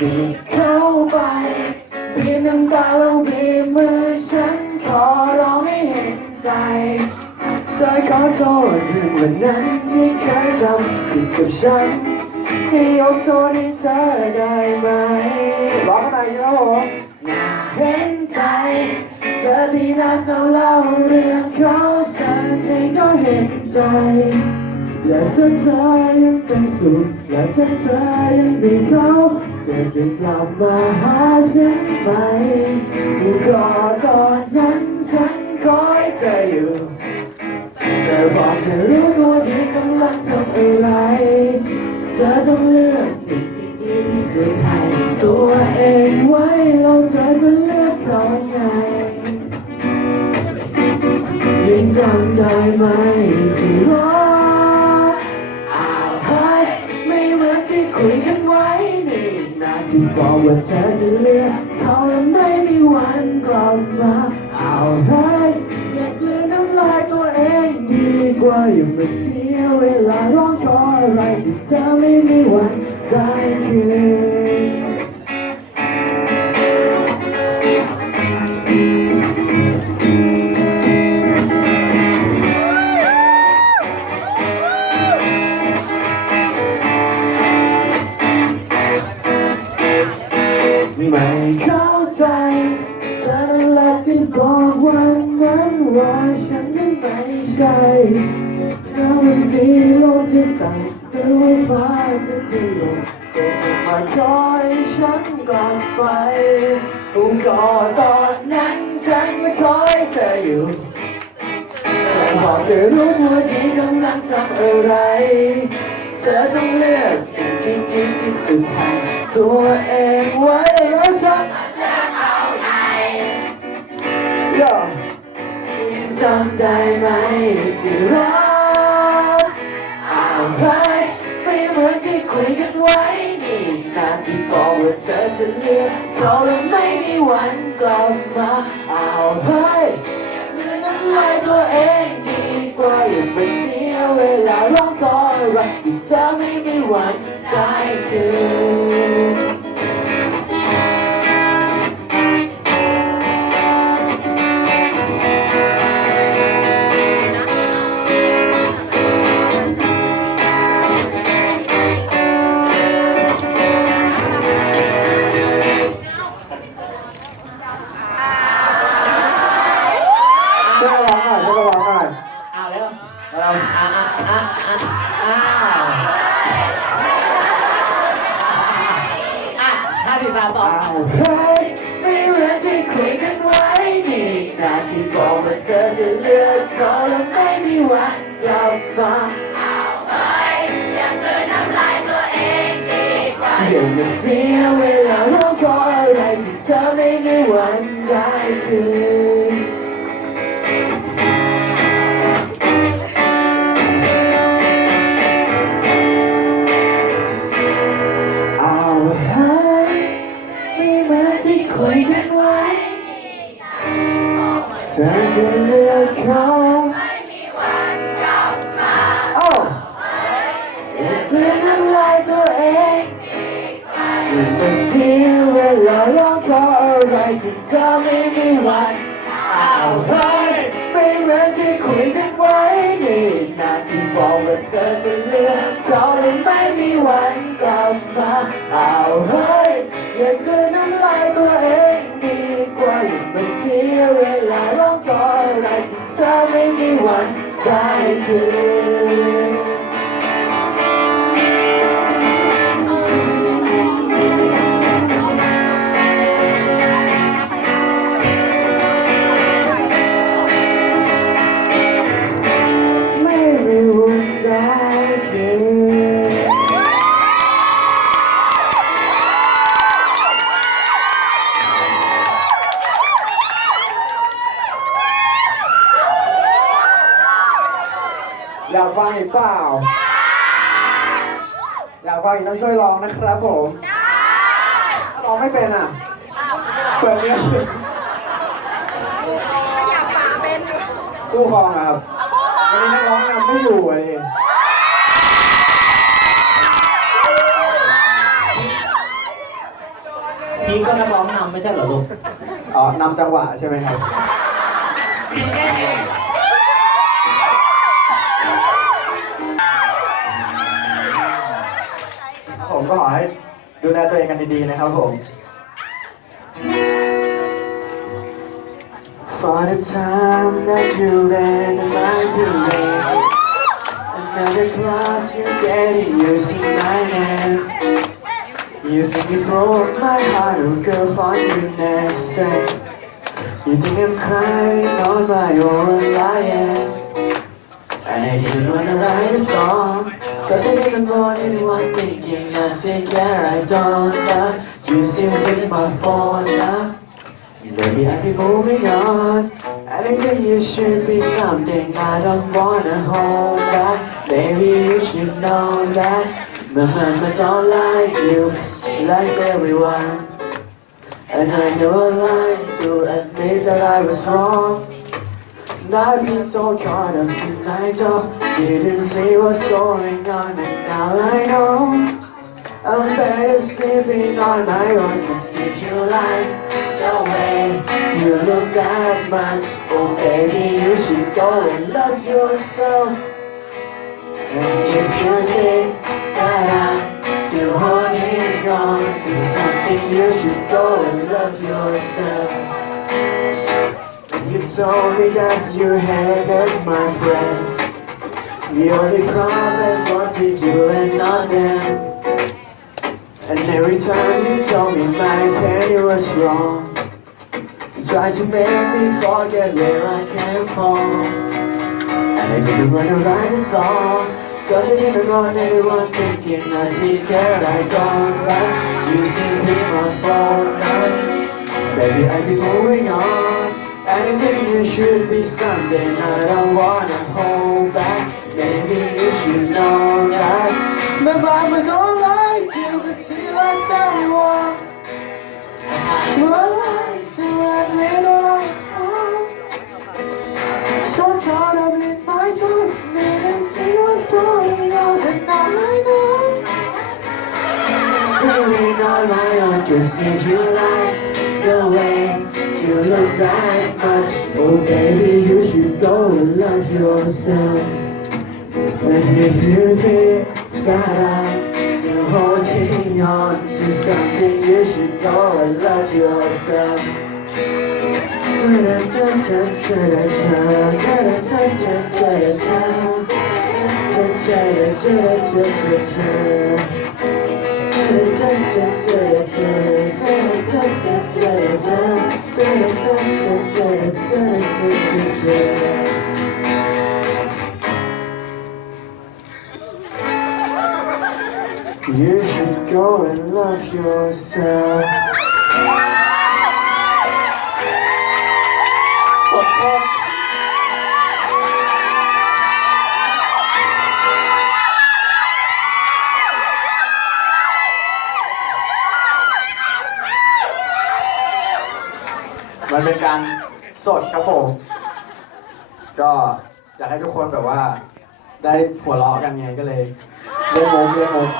บีบเข้าไปบีบน้ำตาลงบีบมือฉันขอร้องให้เห็นใจเธอขอโทษเรื่องวันนั้นที่เคยทำผิดกับฉันให้ยกโทษให้เธอได้ไหมร้องอะไรครับผมน่าเห็นใจเธอที่น่าเศร้าเล่าเรื่องเขาฉันเองก็เห็นใจ และถ้าเธอยังเป็นสุขและถ้าเธอยังมีเขาเธอจะกลับมาหาฉันไหมก็ตอนนั้นฉันคอยเธออยู่เธอบอกเธอรู้ตัวที่กำลังทำอะไร เธอต้องเลือกสิ่งที่ดีที่สุดให้ตัวเองไว้แล้วเธอก็เลือกเขาไงยังจำได้ไหม ที่บอกว่าเธอจะเลือกเขาแล้วไม่มีวันกลับมา เอาเฮ้ยอย่ากลืนน้ำลายตัวเองดีกว่าอย่ามาเสียเวลาร้องขออะไรที่เธอไม่มีวันได้คืน ที่บอกวันนั้นว่าฉันนั้นไม่ใช่แล้วมันมีโลกที่ต่างหรือว่าฟ้าจะที่ลงจะจะมาคอยฉันกลับไปก็ตอนนั้นฉันก็คอยเธออยู่เธอบอกเธอรู้ตัวที่กำลังทำอะไร เธอต้องเลือกสิ่งที่ดีที่สุดให้ตัวเองไว้แล้วเธอำได้ไหมที่รักอ้าวเฮ้ยไม่เหมือนที่คุยกันไว้นี่นาที่บอกว่าเธอจะเลือกเขาแล้วไม่มีวันกลับมาอ้าวเฮ้ยเมื่อน้ำลายตัวเองดีกว่าอย่าไปเสียเวลาร้องขออะไรที่เธอไม่มีวันได้คืน เราอ่าอ่าอ่าอ่าอ่าอะห้าสี่สามสองอ้าวเฮ้ยไม่เหมือนที่คุยกันไว้นี่นาที่บอกว่าเธอจะเลือกเขาแล้วไม่มีวันกลับมาอ้าวเฮ้ยอย่าเกินน้ำลายตัวเองดีกว่าอย่ามาเสียเวลาร้องขออะไรที่เธอไม่มีวันได้คืน จะเลือกเขาไม่มีวันกลับมาโอ้อย่าเกลือน้ำลายตัวเองอย่ามาเสียเวลาร้องขออะไรที่เธอไม่มีวันเอาให้ไม่เหมือนที่คุยกันไว้นี่นาที่บอกว่าเธอจะเลือกเขาเลยไม่มีวันกลับมาเอาให้ 改变 อยากฟังอีกเปล่า อยากฟังอีกต้องช่วยร้องนะครับผมถ้าร้องไม่เป็นอะ เปิดเนี่ยอยากป่าเป็นกู้ครองอะครับวันนี้นักร้องนำไม่อยู่อะดิพีก็นักร้องนำไม่ใช่เหรอลูก อ๋อนำจังหวะใช่ไหมครับ ดูแลตัวเองกันดีๆนะครับผม For the time that you ran in my parade Another club to get in, you see my name You think you broke my heart, oh girl, for goodness sake You think I'm crying on my own lying And I didn't wanna write a song Cause I didn't want anyone thinking I say yeah I don't You still with my phone now Maybe I'll be moving on. I think you should be something I don't wanna hold back. Maybe you should know that My mama don't like you She likes everyone. And I never lied to admit that I was wrong I've been so caught up in my job Didn't see what's going on and now I know. I'm better sleeping on my own Cause if you like the way you look that much Oh baby you should go and love yourself. And if you think that I'm still holding on to something You should go and love yourself you told me that you hated my friends. The only problem was with you and not them. And every time you told me my penny was wrong, you tried to make me forget where I came from. And I didn't want to write a song. Cause I didn't want anyone thinking I see care I don't like You see me my phone now Baby I'd be moving on Anything you should be something I don't wanna hold back? Maybe you should know that My mama don't like you but she likes everyone Why to admit that I was wrong So caught up in my time Didn't see what's going on. And now I know. Sleeping on my own Cause if you like the way look that much Oh baby you should go and love yourself And if you think that I'm still holding on to something You should go and love yourself You should go and love yourself. มันเป็นการสดครับผม ก็อยากให้ทุกคนแบบว่า ได้หัวเราะกันไงก็เลยเล่นมุกเล่นมุก